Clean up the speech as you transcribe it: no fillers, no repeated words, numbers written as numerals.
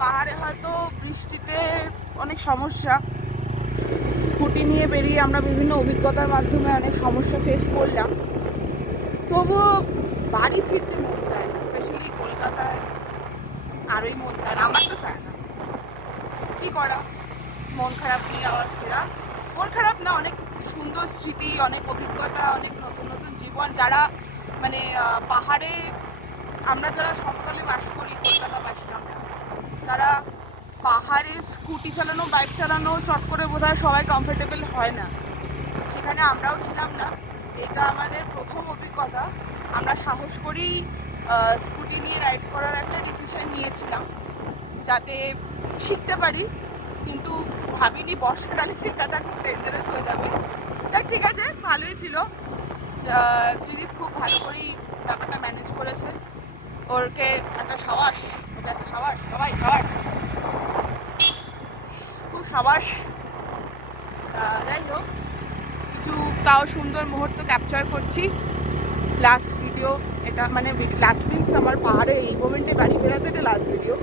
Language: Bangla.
পাহাড়ে হয়তো বৃষ্টিতে অনেক সমস্যা, স্কুটি নিয়ে বেরিয়ে আমরা বিভিন্ন অভিজ্ঞতার মাধ্যমে অনেক সমস্যা ফেস করলাম, তবুও বাড়ি ফিরতে মন চায় না। স্পেশালি কলকাতায় আরোই মন চায় না, আমার তো চায় না। কী করা, মন খারাপ নিয়ে আবার ফেরা। মন খারাপ না, অনেক সুন্দর স্মৃতি, অনেক অভিজ্ঞতা, অনেক নতুন নতুন জীবন। যারা মানে পাহাড়ে, আমরা যারা সমতলে বাস করি, কলকাতাবাসী আমরা, তারা পাহাড়ে স্কুটি চালানো, বাইক চালানো চট করে বোধহয় সবাই কমফোর্টেবল হয় না। সেখানে আমরাও ছিলাম না, এটা আমাদের প্রথম অভিজ্ঞতা। আমরা সাহস করেই স্কুটি নিয়ে রাইড করার একটা ডিসিশন নিয়েছিলাম, যাতে শিখতে পারি। কিন্তু ভাবিনি বর্ষাকালে শেখাটা খুব ডেঞ্জারাস হয়ে যাবে। তাই ঠিক আছে, ভালোই ছিল। ত্রিদীপ খুব ভালো করেই ব্যাপারটা ম্যানেজ করেছে। ওকে একটা সাবাস, ওকে একটা সাবাস, সবাই সাবাস, খুব সাবাস। যাই হোক, কিছু তাও সুন্দর মুহূর্ত ক্যাপচার করছি। লাস্ট ভিডিও এটা, মানে লাস্ট মিনস আমার পাহাড়ে এই মোমেন্টে বাড়ি ফেরাতে এটা লাস্ট ভিডিও।